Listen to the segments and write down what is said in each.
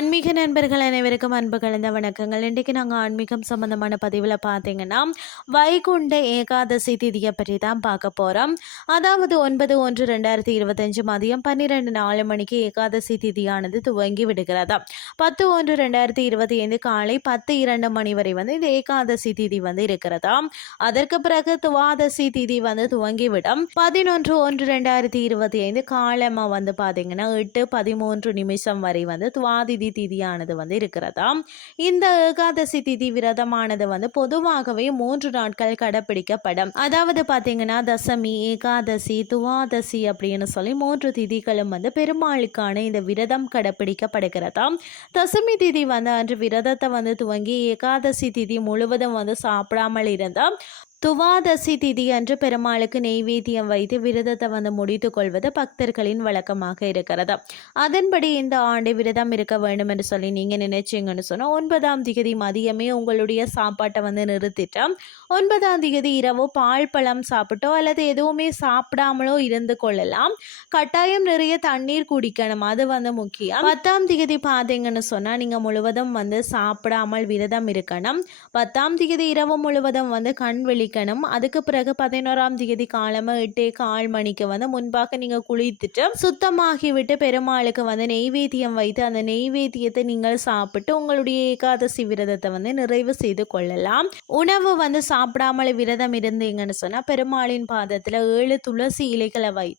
ஆன்மீக நண்பர்கள் அனைவருக்கும் அன்பு கலந்த வணக்கங்கள். இன்றைக்கு நாங்கள் ஆன்மீகம் சம்மந்தமான பதிவில் பார்த்தீங்கன்னா வைகுண்ட ஏகாதசி திதியை பற்றி தான் பார்க்க போகிறோம் அதாவது ஒன்பது ஒன்று ரெண்டாயிரத்தி இருபத்தஞ்சு மதியம் பன்னிரெண்டு நாலு மணிக்கு ஏகாதசி திதியானது துவங்கி விடுகிறதா. பத்து ஒன்று ரெண்டாயிரத்தி இருபத்தி ஐந்து காலை பத்து இரண்டு மணி வரை வந்து இந்த ஏகாதசி திதி வந்து இருக்கிறதா. அதற்கு பிறகு துவாதசி திதி வந்து துவங்கிவிடும். பதினொன்று ஒன்று ரெண்டாயிரத்தி இருபத்தி ஐந்து காலமாக வந்து பார்த்தீங்கன்னா எட்டு பதிமூன்று நிமிஷம் வரை வந்து துவாதிதி திதியானது வந்து இருக்கிறதா? இந்த ஏகாதசி திதி விரதமானது வந்து பொதுவாகவே மூன்று நாட்கள் கடைப்பிடிக்கப்படும். அதாவது பார்த்தீங்கன்னா தசமி ஏகாதசி துவாதசி அப்படின்னு சொல்லி மூன்று திதிகளும் வந்து பெருமாளுக்கான இந்த விரதம் கடைப்பிடிக்கப்படுகிறதா? தசமி திதி வந்து அன்று விரதத்தை வந்து துவங்கி ஏகாதசி திதி முழுவதும் வந்து சாப்பிடாமல் இருந்தால் துவாதசி திதி அன்று பெருமாளுக்கு நெய்வேத்தியம் வைத்து விரதத்தை வந்து முடித்து கொள்வது பக்தர்களின் வழக்கமாக இருக்கிறது. அதன்படி இந்த ஆண்டு விரதம் இருக்க வேண்டும் என்று சொல்லி நீங்கள் நினைச்சீங்கன்னு சொன்னால் ஒன்பதாம் திகதி மதியமே உங்களுடைய சாப்பாட்டை வந்து நிறுத்திட்டு ஒன்பதாம் திகதி இரவு பால் பழம் சாப்பிட்டோ அல்லது எதுவுமே சாப்பிடாமலோ இருந்து கொள்ளலாம். கட்டாயம் நிறைய தண்ணீர் குடிக்கணும் அது வந்து முக்கியம். பத்தாம் திகதி பார்த்தீங்கன்னு சொன்னால் நீங்கள் முழுவதும் வந்து சாப்பிடாமல் விரதம் இருக்கணும். பத்தாம் திகதி இரவு முழுவதும் வந்து கண் விழிக்கணும் அதுக்கு பிறகு பதினோராம் தேதி காலமா எட்டே கால் மணிக்கு வந்து முன்பாக நீங்கள் குளித்துட்டு சுத்தமாகிவிட்டு பெருமாளுக்கு வந்து நெய்வேத்தியம் வைத்து அந்த நெய்வேத்தியத்தை நீங்கள் சாப்பிட்டு உங்களுடைய ஏகாதசி விரதத்தை வந்து நிறைவு செய்து கொள்ளலாம். உணவு வந்து சாப்பிடாமல் விரதம் இருந்தீங்கன்னு சொன்னால் பெருமாளின் பாதத்தில் ஏழு துளசி இலைகளை வைத்து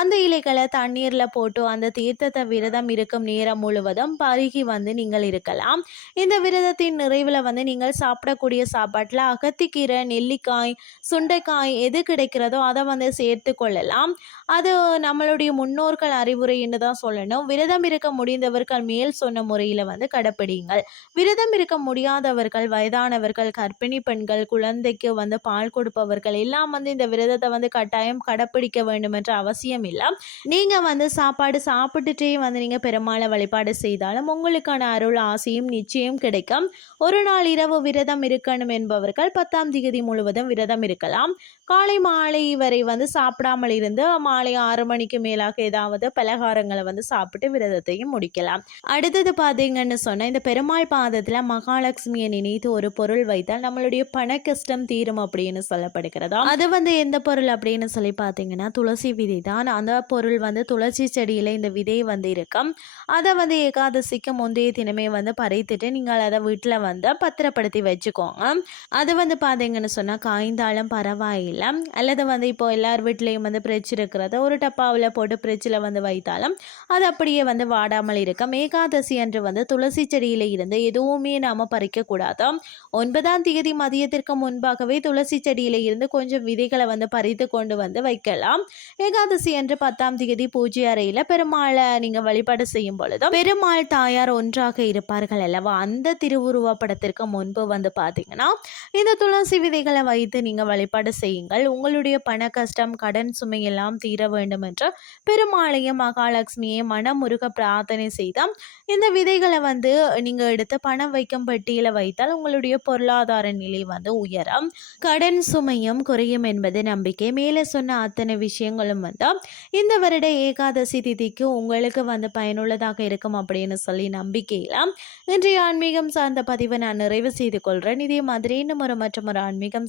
அந்த இலைகளை தண்ணீரில் போட்டு அந்த தீர்த்தத்தை விரதம் இருக்கும் நேரம் முழுவதும் பருகி வந்து நீங்கள் இருக்கலாம். இந்த விரதத்தின் நிறைவில் வந்து நீங்கள் சாப்பிடக்கூடிய சாப்பாட்டில் அகத்திக்கீரை நெல்லிக்காய் சுண்டைக்காய் எது கிடைக்கிறதோ அதை வந்து சேர்த்து கொள்ளலாம். அது நம்மளுடைய முன்னோர்கள் அறிவுரைன்னு தான் சொல்லணும். விரதம் இருக்க முடிந்தவர்கள் மேல் சொன்ன முறையில் வந்து கடைப்பிடிங்கள் விரதம் இருக்க முடியாதவர்கள் வயதானவர்கள் கர்ப்பிணி பெண்கள் குழந்தைக்கு வந்து பால் கொடுப்பவர்கள் எல்லாம் வந்து இந்த விரதத்தை வந்து கட்டாயம் கடைப்பிடிக்க வேண்டும் என்ற அவசியம் இல்லை. நீங்கள் வந்து சாப்பாடு சாப்பிட்டுட்டே வந்து நீங்கள் பெருமாளை வழிபாடு செய்தாலும் உங்களுக்கான அருள் ஆசையும் நிச்சயம் கிடைக்கும். ஒரு நாள் இரவு விரதம் இருக்கணும் என்பவர்கள் பத்தாம் திகதி முழுவதும் விரதம் இருக்கலாம். காலை மாலை வரை வந்து சாப்பிடாமல் இருந்து மாலை ஆறு மணிக்கு மேலாக ஏதாவது பலகாரங்களை வந்து சாப்பிட்டு விரதத்தையும் முடிக்கலாம். அடுத்தது பார்த்தீங்கன்னு சொன்னால் இந்த பெருமாள் பாதத்தில் மகாலட்சுமியை நினைத்து ஒரு பொருள் வைத்தால் நம்மளுடைய பண கஷ்டம் தீரும் அப்படின்னு சொல்லப்படுகிறதா? அது வந்து எந்த பொருள் அப்படின்னு சொல்லி பார்த்தீங்கன்னா துளசி விதை தான். அந்த பொருள் வந்து துளசி செடியில் இந்த விதை வந்து இருக்கும். அதை வந்து ஏகாதசிக்கு முந்தைய தினமே வந்து பறித்துட்டு நீங்கள் அதை வீட்டில் வந்து பத்திரப்படுத்தி வச்சுக்கோங்க. அது வந்து பார்த்தீங்கன்னு சொன்னால் காய்ந்தாலும் பரவாயில்லை. அல்லது வந்து இப்போ எல்லார் வீட்லேயும் வந்து ஃப்ரிட்ஜ் இருக்கிறத ஒரு டப்பாவில் போட்டு ஃப்ரிட்ஜில் வந்து வைத்தாலும் அது அப்படியே வந்து வாடாமல் இருக்கும். ஏகாதசி அன்று வந்து துளசி செடியில் இருந்து எதுவுமே நாம் பறிக்கக்கூடாது ஒன்பதாம் தேதி மதியத்திற்கு முன்பாகவே துளசி செடியில் இருந்து கொஞ்சம் விதைகளை வந்து பறித்து கொண்டு வந்து வைக்கலாம். ஏகாதசி அன்று பத்தாம் தேதி பூஜை அறையில் பெருமாளை நீங்கள் வழிபாடு செய்யும் பொழுது பெருமாள் தாயார் ஒன்றாக இருப்பார்கள் அல்லவா? அந்த திருவுருவ படத்திற்கு முன்பு வந்து பார்த்தீங்கன்னா இந்த துளசி விதைகளை வைத்து நீங்கள் வழிபாடு செய்யுங்கள். உங்களுடைய பண கஷ்டம் கடன் சுமையெல்லாம் தீர வேண்டும் என்று பெருமாளையும் மகாலட்சுமியை மனமுருக பிரார்த்தனை செய்தால் இந்த விதைகளை வந்து நீங்கள் எடுத்து பணம் வைக்கும் பெட்டியில் வைத்தால் உங்களுடைய பொருளாதார நிலை வந்து உயரும். கடன் சுமையும் குறையும் என்பது நம்பிக்கை. மேலே சொன்ன அத்தனை விஷயங்களும் வந்து இந்த வருட ஏகாதசி திதிக்கு உங்களுக்கு வந்து பயனுள்ளதாக இருக்கும் அப்படின்னு சொல்லி நம்பிக்கையில் இன்றைய ஆன்மீகம் சார்ந்த பதிவை நான் நிறைவு செய்து கொள்கிறேன் இதே மாதிரி இன்னும் ஒரு மற்றும் ஒரு ஆன்மீகம்